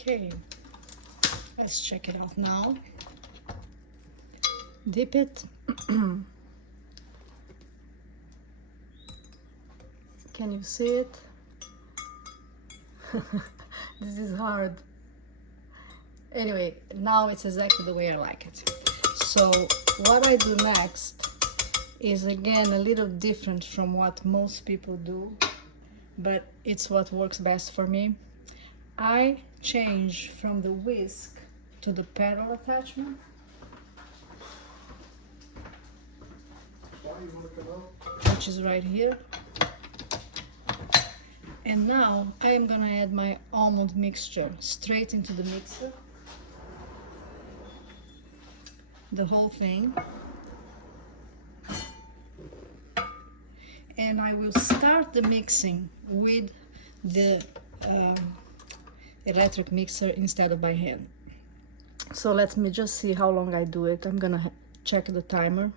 Okay, let's check it out now. Dip it. Can you see it? This is hard. Anyway, now it's exactly the way I like it. So what I do next is again a little different from what most people do, but it's what works best for me. I change from the whisk to the pedal attachment. Which is right here. And now I am gonna add my almond mixture straight into the mixer. The whole thing. And I will start the mixing with the electric mixer instead of by hand. So let me just see how long I do it. I'm gonna check the timer.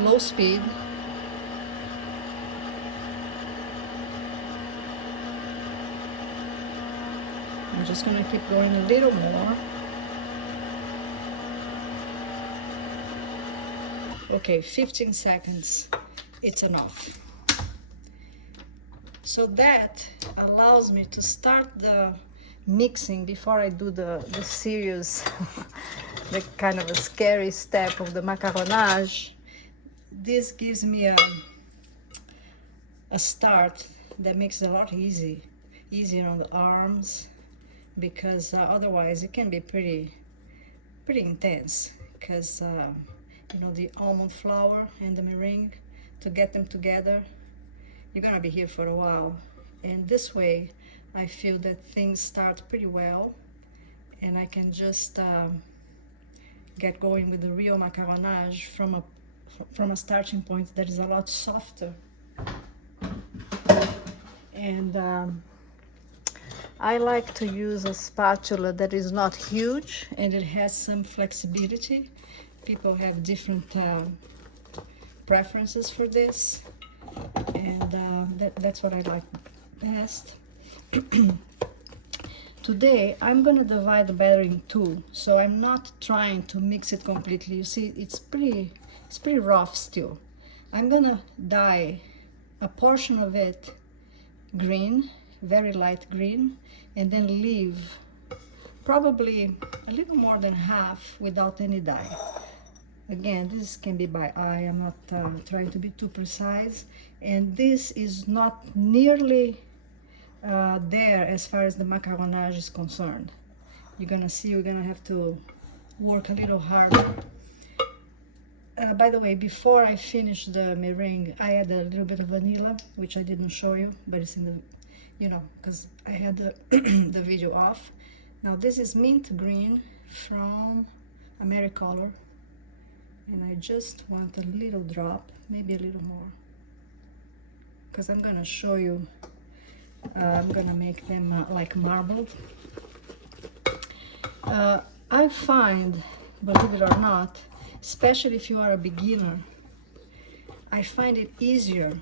Low speed. I'm just gonna keep going a little more. Okay, 15 seconds, it's enough. So that allows me to start the mixing before I do the serious, the kind of a scary step of the macaronage. This gives me a start that makes it a lot easier on the arms, because otherwise it can be pretty intense, because you know, the almond flour and the meringue, to get them together, you're gonna be here for a while. And this way I feel that things start pretty well, and I can just get going with the real macaronage from a starting point that is a lot softer. And I like to use a spatula that is not huge and it has some flexibility. People have different preferences for this, and that's what I like best. Today I'm gonna divide the batter in two, so I'm not trying to mix it completely. You see, it's pretty rough still. I'm gonna dye a portion of it green, very light green, and then leave probably a little more than half without any dye. Again, this can be by eye. I'm not trying to be too precise, and this is not nearly there as far as the macaronage is concerned. You're gonna see we're gonna have to work a little harder. By the way, before I finish the meringue, I add a little bit of vanilla, which I didn't show you, but it's in the, you know, because I had the, the video off. Now this is mint green from Macarons, and I just want a little drop, maybe a little more, because I'm gonna show you, I'm gonna make them like marbled. I find, believe it or not, especially if you are a beginner, I find it easier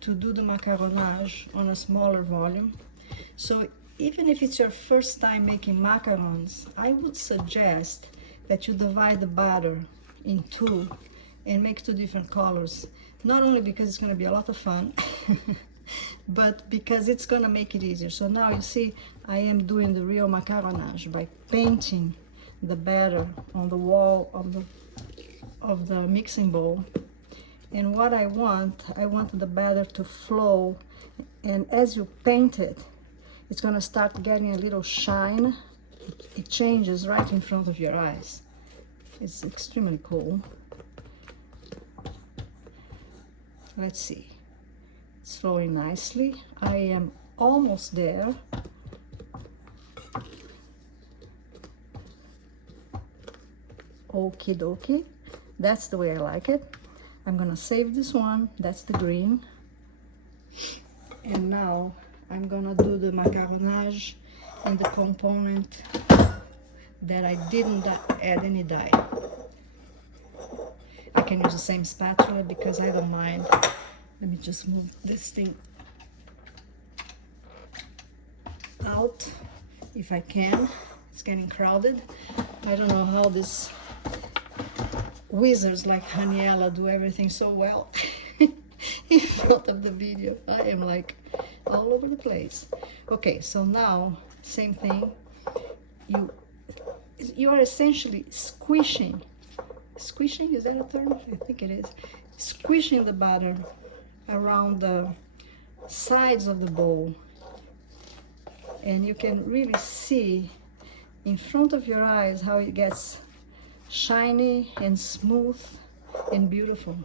to do the macaronage on a smaller volume. So even if it's your first time making macarons, I would suggest that you divide the batter in two and make two different colors. Not only because it's going to be a lot of fun, but because it's going to make it easier. So now you see I am doing the real macaronage by painting the batter on the wall of the mixing bowl. And what I want the batter to flow, and as you paint it, it's going to start getting a little shine. It changes right in front of your eyes. It's extremely cool. Let's see. It's flowing nicely. I am almost there. Okie dokie. That's the way I like it. I'm gonna save this one. That's the green. And now I'm gonna do the macaronage and the component that I didn't add any dye. I can use the same spatula because I don't mind. Let me just move this thing out. if I can. It's getting crowded. I don't know how these wizards like Haniela do everything so well in front of the video. I am like all over the place. Okay, so now same thing. You are essentially squishing, is that a term? I think it is. Squishing the butter around the sides of the bowl, and you can really see in front of your eyes how it gets shiny and smooth and beautiful.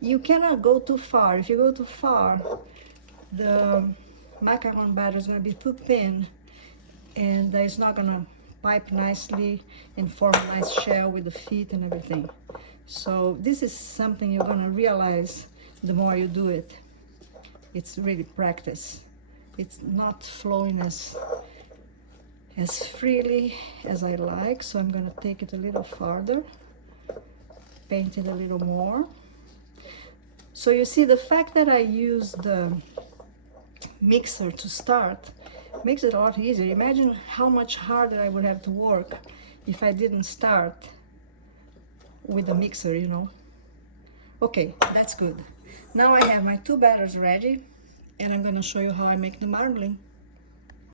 You cannot go too far. If you go too far, the macaron batter is going to be too thin, and it's not going to pipe nicely and form a nice shell with the feet and everything. So this is something you're going to realize the more you do it. It's really practice. It's not flowing as freely as I like, so I'm going to take it a little farther, paint it a little more. So you see, the fact that I used the mixer to start makes it a lot easier. Imagine how much harder I would have to work if I didn't start with the mixer, you know. Okay, that's good. Now I have my two batters ready, and I'm going to show you how I make the marbling.